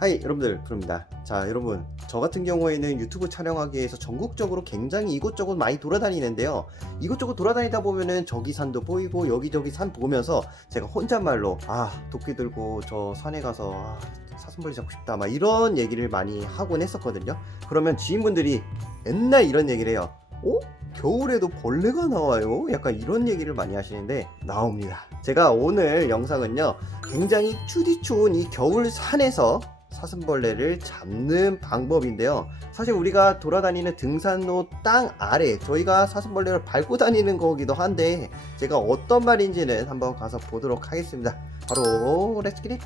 하이 여러분들. 그럽니다. 자 여러분. 저 같은 경우에는 유튜브 촬영하기 위해서 전국적으로 굉장히 이곳저곳 많이 돌아다니는데요. 이곳저곳 돌아다니다 보면은 저기 산도 보이고 여기저기 산 보면서 제가 혼잣말로 아 도끼 들고 저 산에 가서 아, 사슴벌레 잡고 싶다. 막 이런 얘기를 많이 하곤 했었거든요. 그러면 지인분들이 맨날 이런 얘기를 해요 어? 겨울에도 벌레가 나와요? 약간 이런 얘기를 많이 하시는데 나옵니다. 제가 오늘 영상은요 굉장히 추디 추운 이 겨울 산에서 사슴벌레를 잡는 방법인데요. 사실 우리가 돌아다니는 등산로 땅 아래 저희가 사슴벌레를 밟고 다니는 거기도 한데 제가 어떤 말인지는 한번 가서 보도록 하겠습니다. 바로 렛츠기릿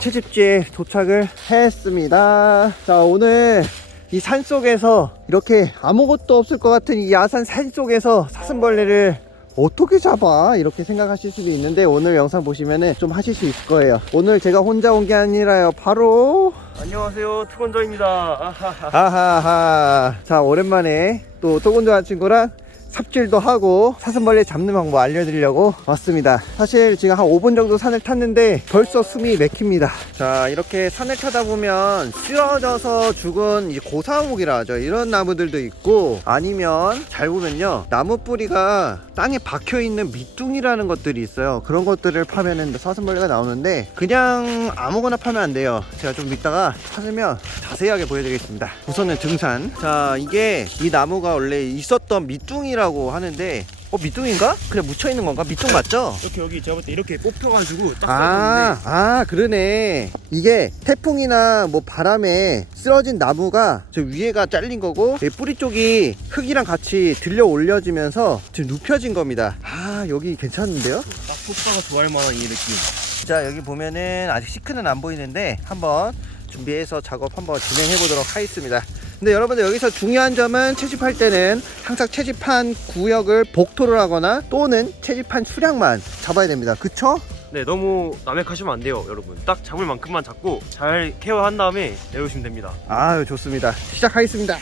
채집지에 도착을 했습니다. 자 오늘 이 산 속에서 이렇게 아무것도 없을 것 같은 이 야산 산 속에서 사슴벌레를 어떻게 잡아? 이렇게 생각하실 수도 있는데 오늘 영상 보시면은 좀 하실 수 있을 거예요. 오늘 제가 혼자 온 게 아니라요. 바로 안녕하세요 투건저입니다 아하하. 하하하. 자, 오랜만에 또 토곤조한 친구랑 삽질도 하고 사슴벌레 잡는 방법 알려드리려고 왔습니다. 사실 지금 한 5분 정도 산을 탔는데 벌써 숨이 맥힙니다. 자, 이렇게 산을 타다 보면 쓰러져서 죽은 이 고사목이라 하죠. 이런 나무들도 있고 아니면 잘 보면요. 나무 뿌리가 땅에 박혀 있는 밑둥이라는 것들이 있어요. 그런 것들을 파면은 사슴벌레가 나오는데 그냥 아무거나 파면 안 돼요. 제가 좀 이따가 찾으면 자세하게 보여드리겠습니다. 우선은 등산. 자, 이게 이 나무가 원래 있었던 밑둥이라 고 하는데 어 밑둥인가? 그냥 묻혀 있는 건가? 밑둥 맞죠? 이렇게 여기 제가 볼 때 이렇게 뽑혀가지고 딱 아, 아, 그러네. 이게 태풍이나 뭐 바람에 쓰러진 나무가 저 위에가 잘린 거고 이 뿌리 쪽이 흙이랑 같이 들려 올려지면서 지금 눕혀진 겁니다. 아, 여기 괜찮은데요? 딱 소파가 좋아할 만한 이 느낌 자, 여기 보면은 아직 시크는 안 보이는데 한번 준비해서 작업 한번 진행해 보도록 하겠습니다. 근데 여러분들 여기서 중요한 점은 채집할 때는 항상 채집한 구역을 복토를 하거나 또는 채집한 수량만 잡아야 됩니다. 그쵸? 네 너무 남획하시면 안 돼요 여러분. 딱 잡을 만큼만 잡고 잘 케어한 다음에 내려오시면 됩니다. 아유 좋습니다. 시작하겠습니다.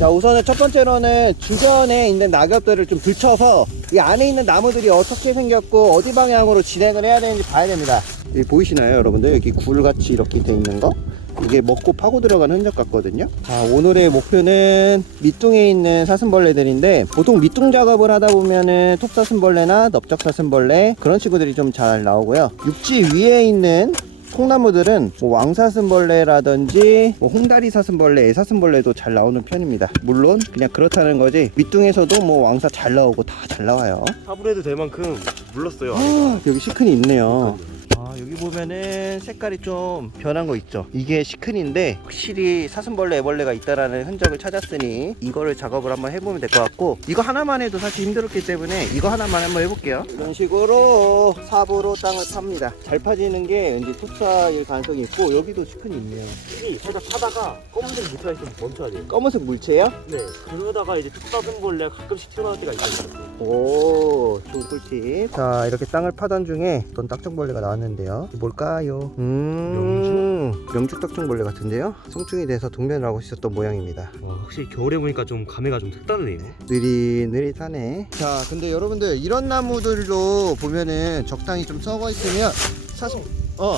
자 우선은 첫 번째로는 주변에 있는 낙엽들을 좀 들쳐서 이 안에 있는 나무들이 어떻게 생겼고 어디 방향으로 진행을 해야 되는지 봐야 됩니다. 여기 보이시나요 여러분들? 여기 굴같이 이렇게 돼 있는 거 이게 먹고 파고 들어간 흔적 같거든요 자 오늘의 목표는 밑둥에 있는 사슴벌레들인데 보통 밑둥 작업을 하다 보면은 톱사슴벌레나 넓적사슴벌레 그런 친구들이 좀 잘 나오고요 육지 위에 있는 콩나무들은 뭐 왕사슴벌레라든지 뭐 홍다리 사슴벌레, 애사슴벌레도 잘 나오는 편입니다. 물론 그냥 그렇다는 거지 밑둥에서도 뭐 왕사 잘 나오고 다 잘 나와요. 사브레도 될 만큼 물렀어요 아, 여기 시큰이 있네요. 아, 여기 보면은 색깔이 좀 변한 거 있죠. 이게 시큰인데 확실히 사슴벌레, 애벌레가 있다라는 흔적을 찾았으니 이거를 작업을 한번 해보면 될 것 같고 이거 하나만 해도 사실 힘들었기 때문에 이거 하나만 한번 해볼게요. 이런 식으로 삽으로 땅을 팝니다. 잘 파지는 게 왠지 톱사일 가능성이 있고 여기도 시큰이 있네요. 이 살짝 타다가 검은색 물체가 있으면 멈춰야 돼요 검은색 물체요? 네 그러다가 이제 툭사슴벌레 가끔씩 튀어나올 때가 있어요 오, 좋은 꿀팁. 자, 이렇게 땅을 파던 중에 어떤 딱정벌레가 나왔는데 요. 뭘까요? 음, 명죽 딱정벌레 같은데요? 성충이 돼서 동면을 하고 있었던 모양입니다. 와 확실히 겨울에 보니까 좀 감회가 좀 색다르네요 느릿느릿하네. 자, 근데 여러분들 이런 나무들도 보면은 적당히 좀 썩어 있으면 사슴, 어,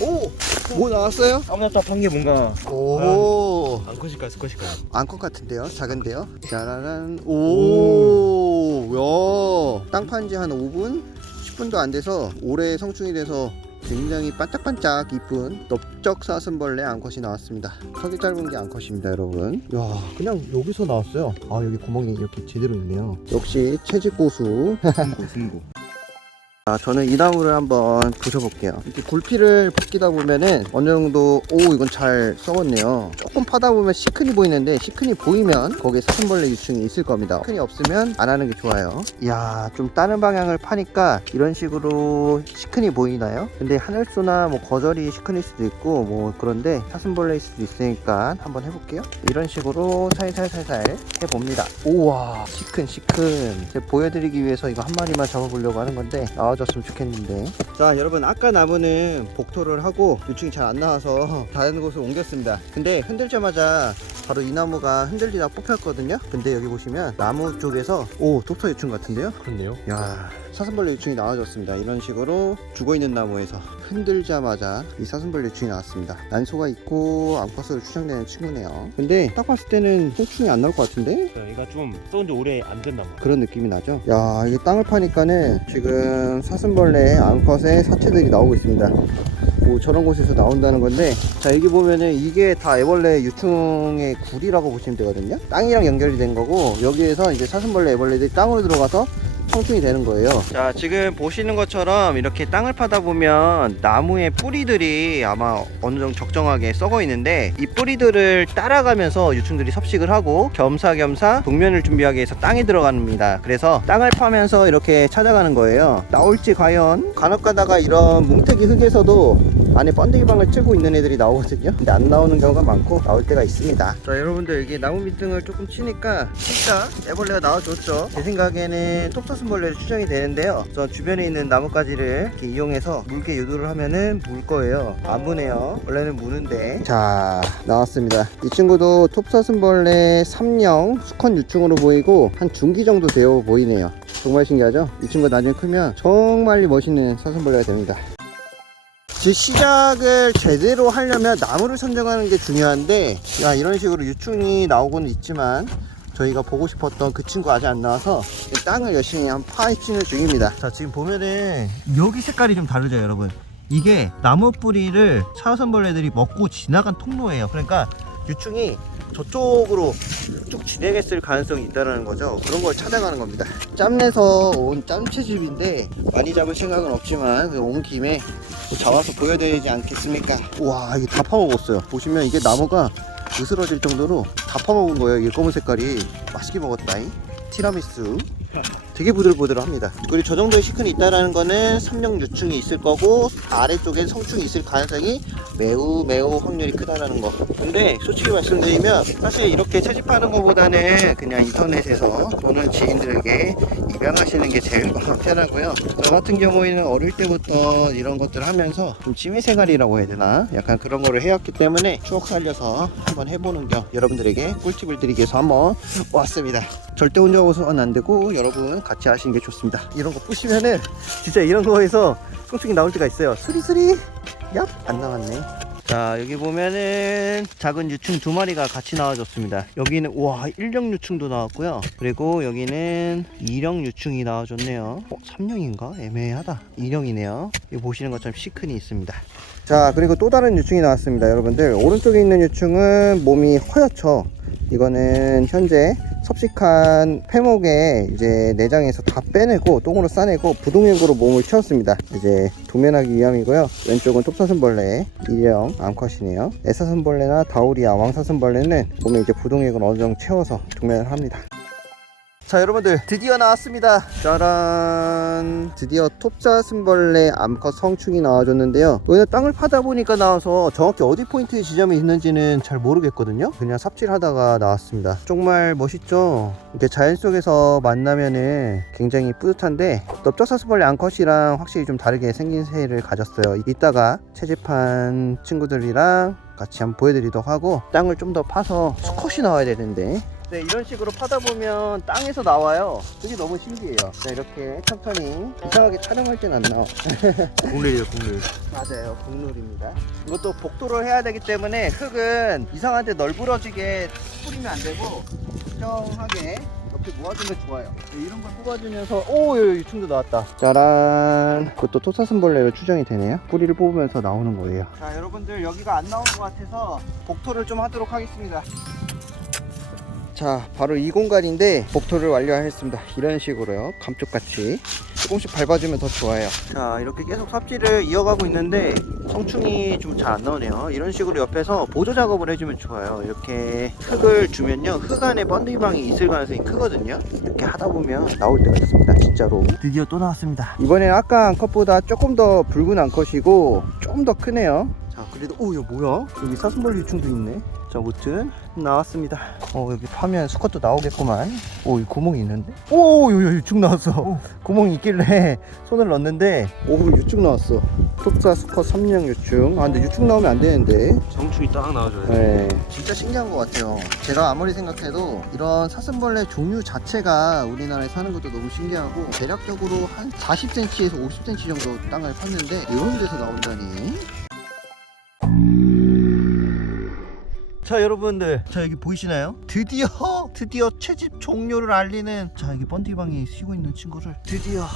오, 뭐 나왔어요? 까무잡잡한 게 뭔가 오, 암컷일까요 수컷일까요 안컷 같은데요? 작은데요? 짜라란 오, 야, 땅 판지 한 5분? 10분도 안 돼서 올해 성충이 돼서 굉장히 반짝반짝 이쁜 넓적 사슴벌레 암컷이 나왔습니다. 턱이 짧은 게 암컷입니다, 여러분. 야, 그냥 여기서 나왔어요. 아, 여기 구멍이 이렇게 제대로 있네요. 역시 채집 고수. 승고 승고 아, 저는 이 나무를 한번 부셔볼게요. 이렇게 굴피를 벗기다 보면은 어느 정도, 오, 이건 잘 썩었네요. 조금 파다 보면 시큰이 보이는데, 시큰이 보이면 거기에 사슴벌레 유충이 있을 겁니다. 시큰이 없으면 안 하는 게 좋아요. 이야, 좀 다른 방향을 파니까 이런 식으로 시큰이 보이나요? 근데 하늘소나 뭐 거절이 시큰일 수도 있고, 뭐 그런데 사슴벌레일 수도 있으니까 한번 해볼게요. 이런 식으로 살살살살 해봅니다. 우와, 시큰, 시큰. 보여드리기 위해서 이거 한 마리만 잡아보려고 하는 건데, 아, 나와줬으면 좋겠는데. 자 여러분 아까 나무는 복토를 하고 유충이 잘 안 나와서 다른 곳으로 옮겼습니다. 근데 흔들자마자 바로 이 나무가 흔들리다 뽑혔거든요. 근데 여기 보시면 나무 쪽에서 오 독서 유충 같은데요? 그렇네요. 야 사슴벌레 유충이 나와줬습니다. 이런 식으로 죽어있는 나무에서 흔들자마자 이 사슴벌레 유충이 나왔습니다. 난소가 있고 암컷으로 추정되는 친구네요. 근데 딱 봤을 때는 송충이 안 나올 것 같은데? 얘가 좀 써온 지 오래 안 됐나 봐요. 그런 느낌이 나죠? 야 이게 땅을 파니까는 지금 사슴벌레 암컷의 사체들이 나오고 있습니다. 뭐 저런 곳에서 나온다는 건데 자 여기 보면은 이게 다 애벌레 유충의 굴이라고 보시면 되거든요. 땅이랑 연결이 된 거고 여기에서 이제 사슴벌레 애벌레들이 땅으로 들어가서 성충이 되는 거예요. 자 지금 보시는 것처럼 이렇게 땅을 파다 보면 나무의 뿌리들이 아마 어느 정도 적정하게 썩어 있는데 이 뿌리들을 따라가면서 유충들이 섭식을 하고 겸사겸사 동면을 준비하기 위해서 땅에 들어갑니다. 그래서 땅을 파면서 이렇게 찾아가는 거예요. 나올지 과연? 간혹 가다가 이런 뭉태기 흙에서도 안에 번데기 방을 찌고 있는 애들이 나오거든요. 근데 안 나오는 경우가 많고 나올 때가 있습니다. 자 여러분들 여기 나무 밑등을 조금 치니까 진짜 애벌레가 나와줬죠. 제 생각에는 톱사 슴벌레로 추정이 되는데요. 저 주변에 있는 나뭇가지를 이렇게 이용해서 물개 유도를 하면은 물 거예요. 안 무네요. 원래는 무는데. 자 나왔습니다. 이 친구도 톱사슴벌레 3령 수컷 유충으로 보이고 한 중기 정도 되어 보이네요. 정말 신기하죠? 이 친구가 나중에 크면 정말 멋있는 사슴벌레가 됩니다. 즉 시작을 제대로 하려면 나무를 선정하는 게 중요한데 야 이런 식으로 유충이 나오고는 있지만 저희가 보고 싶었던 그 친구 아직 안 나와서 땅을 열심히 한 파헤치는 중입니다. 자 지금 보면은 여기 색깔이 좀 다르죠 여러분? 이게 나무 뿌리를 사슴벌레들이 먹고 지나간 통로예요. 그러니까 유충이 저쪽으로 쭉 진행했을 가능성이 있다는 거죠. 그런 걸 찾아가는 겁니다. 짬내서 온 짬채집인데 많이 잡을 생각은 없지만 그온 김에 또 잡아서 보여야 되지 않겠습니까? 와 이게 다 파먹었어요. 보시면 이게 나무가 으스러질 정도로 다 파먹은 거예요. 이게 검은 색깔이. 맛있게 먹었다잉. 티라미수. 되게 부들부들합니다. 그리고 저 정도의 시큰이 있다는 거는 삼령 유충이 있을 거고 아래쪽에 성충이 있을 가능성이 매우 매우 확률이 크다라는 거. 근데 솔직히 말씀드리면 사실 이렇게 채집하는 것보다는 그냥 인터넷에서 보는 지인들에게 입양하시는 게 제일 편하고요. 저 같은 경우에는 어릴 때부터 이런 것들 하면서 좀 취미생활이라고 해야 되나? 약간 그런 거를 해왔기 때문에 추억 살려서 한번 해보는 겸 여러분들에게 꿀팁을 드리기 위해서 한번 왔습니다. 절대 혼자 오서는 안 되고 여러분 같이 하시는 게 좋습니다. 이런 거 뿌시면은 진짜 이런 거에서 꽁충이 나올 때가 있어요. 수리수리! 얍 안 나왔네 자 여기 보면은 작은 유충 두 마리가 같이 나와줬습니다. 여기는 와 1령 유충도 나왔고요. 그리고 여기는 2령 유충이 나와줬네요. 어 3령인가? 애매하다. 2령이네요. 여기 보시는 것처럼 시큰이 있습니다. 자 그리고 또 다른 유충이 나왔습니다 여러분들. 오른쪽에 있는 유충은 몸이 허옇죠. 이거는 현재 섭식한 폐목에 이제 내장에서 다 빼내고 똥으로 싸내고 부동액으로 몸을 채웠습니다. 이제 도면하기 위함이고요. 왼쪽은 톱사슴벌레 일형 암컷이네요. 애사슴벌레나 다우리아 왕사슴벌레는 몸에 이제 부동액을 어느 정도 채워서 도면을 합니다. 자 여러분들 드디어 나왔습니다. 짜란. 드디어 톱사슴벌레 암컷 성충이 나와줬는데요. 오늘 땅을 파다 보니까 나와서 정확히 어디 포인트 지점이 있는지는 잘 모르겠거든요. 그냥 삽질하다가 나왔습니다. 정말 멋있죠? 이렇게 자연 속에서 만나면은 굉장히 뿌듯한데 넓적사슴벌레 암컷이랑 확실히 좀 다르게 생긴 새를 가졌어요. 이따가 채집한 친구들이랑 같이 한번 보여드리도록 하고 땅을 좀 더 파서 수컷이 나와야 되는데 네, 이런 식으로 파다 보면 땅에서 나와요. 그게 너무 신기해요. 자, 이렇게 천천히 이상하게 촬영할 땐 안 나와. 국룰이에요, 국룰. 맞아요, 국룰입니다. 이것도 복도를 해야 되기 때문에 흙은 이상한데 널브러지게 뿌리면 안 되고 적정하게 이렇게 모아주면 좋아요. 네, 이런 걸 뽑아주면서 오 여기 유충도 나왔다. 짜란. 그것도 토사슴벌레로 추정이 되네요. 뿌리를 뽑으면서 나오는 거예요. 자 여러분들 여기가 안 나온 것 같아서 복토를 좀 하도록 하겠습니다. 자 바로 이 공간인데 복토를 완료했습니다. 이런 식으로요. 감쪽같이. 조금씩 밟아주면 더 좋아요. 자 이렇게 계속 삽질을 이어가고 있는데 성충이 좀 잘 안 나오네요. 이런 식으로 옆에서 보조 작업을 해주면 좋아요. 이렇게 흙을 주면요. 흙 안에 번데기방이 있을 가능성이 크거든요. 이렇게 하다 보면 나올 때가 있습니다 진짜로. 드디어 또 나왔습니다. 이번엔 아까 암컷보다 조금 더 붉은 암컷이고 좀 더 크네요. 자 그래도 오 이거 뭐야? 여기 사슴벌레 유충도 있네 자 무튼 나왔습니다 어 여기 파면 수컷도 나오겠구만 오이 구멍이 있는데 오 여기 유축 나왔어 구멍이 있길래 손을 넣었는데 오 유축 나왔어 톱사 수컷 3령 유축 아 근데 유축 나오면 안 되는데 성충이 딱 나와줘야 돼. 네. 진짜 신기한 것 같아요. 제가 아무리 생각해도 이런 사슴벌레 종류 자체가 우리나라에 사는 것도 너무 신기하고 대략적으로 한 40cm에서 50cm 정도 땅을 팠는데 이런 데서 나온다니. 자 여러분들 자 여기 보이시나요? 드디어 드디어 채집 종료를 알리는 자 여기 번디방이 쉬고 있는 친구를 드디어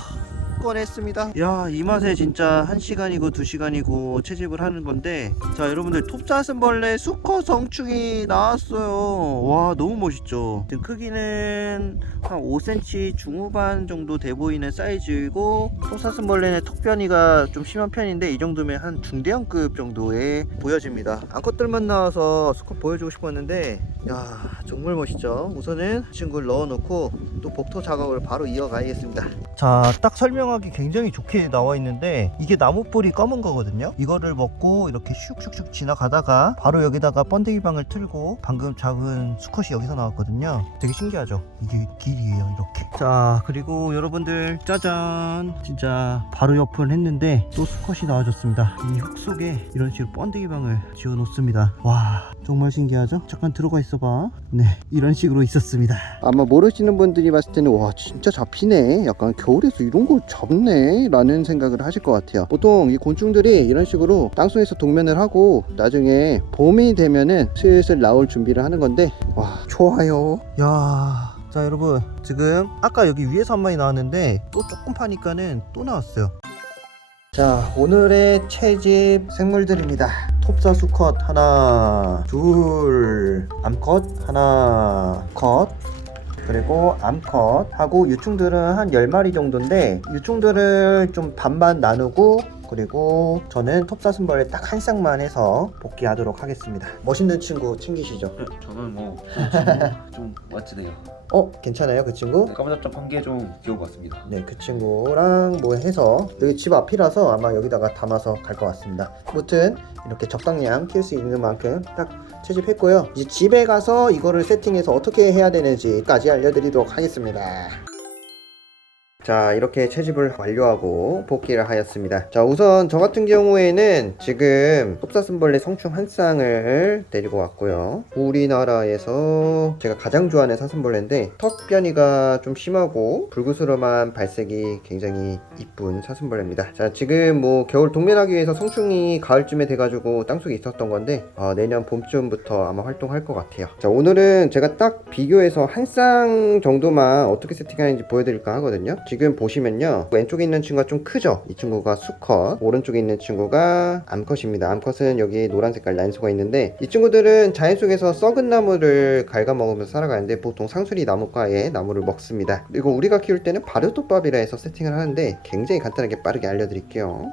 꺼냈습니다. 야 이 맛에 진짜 1시간이고 2시간이고 채집을 하는 건데 자 여러분들 톱사슴벌레 수컷 성충이 나왔어요. 와 너무 멋있죠? 지금 크기는 한 5cm 중후반 정도 돼 보이는 사이즈이고 톱사슴벌레는 턱변이가 좀 심한 편인데 이 정도면 한 중대형급 정도에 보여집니다. 암컷들만 나와서 수컷 보여주고 싶었는데 야 정말 멋있죠? 우선은 친구를 넣어놓고 또 복토 작업을 바로 이어가야겠습니다. 자 딱 설명하 기 굉장히 좋게 나와 있는데 이게 나무뿌리 검은 거거든요. 이거를 먹고 이렇게 슉슉슉 지나가다가 바로 여기다가 번데기방을 틀고 방금 잡은 수컷이 여기서 나왔거든요. 되게 신기하죠? 이게 길이에요 이렇게. 자 그리고 여러분들 짜잔! 진짜 바로 옆을 했는데 또 수컷이 나와줬습니다. 이 흙 속에 이런 식으로 번데기방을 지어 놓습니다. 와 정말 신기하죠? 잠깐 들어가 있어봐. 네 이런 식으로 있었습니다. 아마 모르시는 분들이 봤을 때는 와 진짜 잡히네. 약간 겨울에서 이런 걸잡 네 라는 생각을 하실 것 같아요. 보통 이 곤충들이 이런 식으로 땅속에서 동면을 하고 나중에 봄이 되면은 슬슬 나올 준비를 하는 건데 와 좋아요. 야 자 여러분 지금 아까 여기 위에서 한 마리 나왔는데 또 조금 파니까는 또 나왔어요. 자 오늘의 채집 생물들입니다. 톱사 수컷 하나 둘 암컷 하나 컷 그리고 암컷 하고 유충들은 한 10마리 정도인데 유충들을 좀 반반 나누고 그리고 저는 톱사슴벌레 딱한 쌍만 해서 복귀하도록 하겠습니다 멋있는 친구 챙기시죠 저는 뭐 좀 멋지네요. 어 괜찮아요 그 친구? 까무잡잡한 게 좀 귀여운 것 같습니다. 네, 그 친구랑 뭐 해서 여기 집 앞이라서 아마 여기다가 담아서 갈 것 같습니다. 아무튼 이렇게 적당량 키울 수 있는 만큼 딱 채집했고요. 이제 집에 가서 이거를 세팅해서 어떻게 해야 되는지까지 알려드리도록 하겠습니다. 자 이렇게 채집을 완료하고 복귀를 하였습니다. 자 우선 저 같은 경우에는 지금 톱사슴벌레 성충 한 쌍을 데리고 왔고요. 우리나라에서 제가 가장 좋아하는 사슴벌레인데 턱변이가 좀 심하고 불구스름한 발색이 굉장히 이쁜 사슴벌레입니다. 자 지금 뭐 겨울 동면하기 위해서 성충이 가을쯤에 돼가지고 땅속에 있었던 건데 어, 내년 봄쯤부터 아마 활동할 것 같아요. 자 오늘은 제가 딱 비교해서 한 쌍 정도만 어떻게 세팅하는지 보여드릴까 하거든요 지금 보시면요. 왼쪽에 있는 친구가 좀 크죠? 이 친구가 수컷 오른쪽에 있는 친구가 암컷입니다. 암컷은 여기 노란 색깔 난소가 있는데 이 친구들은 자연 속에서 썩은 나무를 갉아먹으면서 살아가는데 보통 상수리 나무과의 나무를 먹습니다. 그리고 우리가 키울 때는 발효톱밥이라 해서 세팅을 하는데 굉장히 간단하게 빠르게 알려드릴게요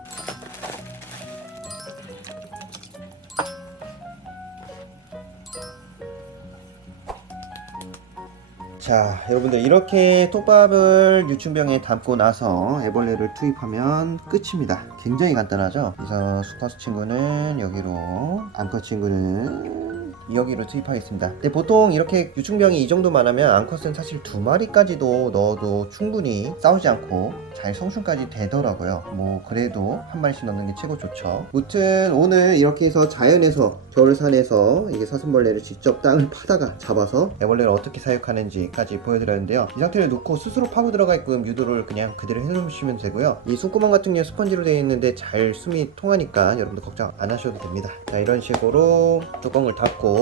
자 여러분들 이렇게 톱밥을 유충병에 담고 나서 애벌레를 투입하면 끝입니다. 굉장히 간단하죠? 그래서 수컷 친구는 여기로 암컷 친구는 여기로 투입하겠습니다. 근데 보통 이렇게 유충병이 이 정도만 하면 암컷은 사실 두 마리까지도 넣어도 충분히 싸우지 않고 잘 성충까지 되더라고요. 뭐 그래도 한 마리씩 넣는 게 최고 좋죠. 무튼 오늘 이렇게 해서 자연에서 겨울산에서 이게 사슴벌레를 직접 땅을 파다가 잡아서 애벌레를 어떻게 사육하는지까지 보여드렸는데요. 이 상태를 놓고 스스로 파고 들어가 있게끔 유도를 그냥 그대로 해놓으시면 되고요. 이 손구멍 같은 경우 스펀지로 되어 있는데 잘 숨이 통하니까 여러분들 걱정 안 하셔도 됩니다. 자 이런 식으로 뚜껑을 닫고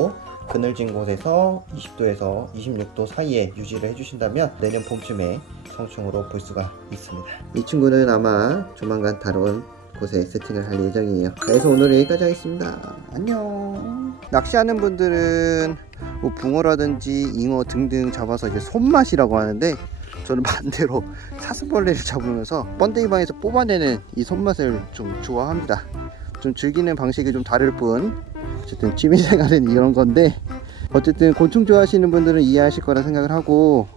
그늘진 곳에서 20도에서 26도 사이에 유지를 해주신다면 내년 봄쯤에 성충으로 볼 수가 있습니다. 이 친구는 아마 조만간 다른 곳에 세팅을 할 예정이에요. 그래서 오늘 여기까지 하겠습니다. 안녕. 낚시하는 분들은 뭐 붕어라든지 잉어 등등 잡아서 이제 손맛이라고 하는데 저는 반대로 사슴벌레를 잡으면서 번데기방에서 뽑아내는 이 손맛을 좀 좋아합니다. 좀 즐기는 방식이 좀 다를 뿐 어쨌든 취미생활은 이런 건데 어쨌든 곤충 좋아하시는 분들은 이해하실 거라 생각을 하고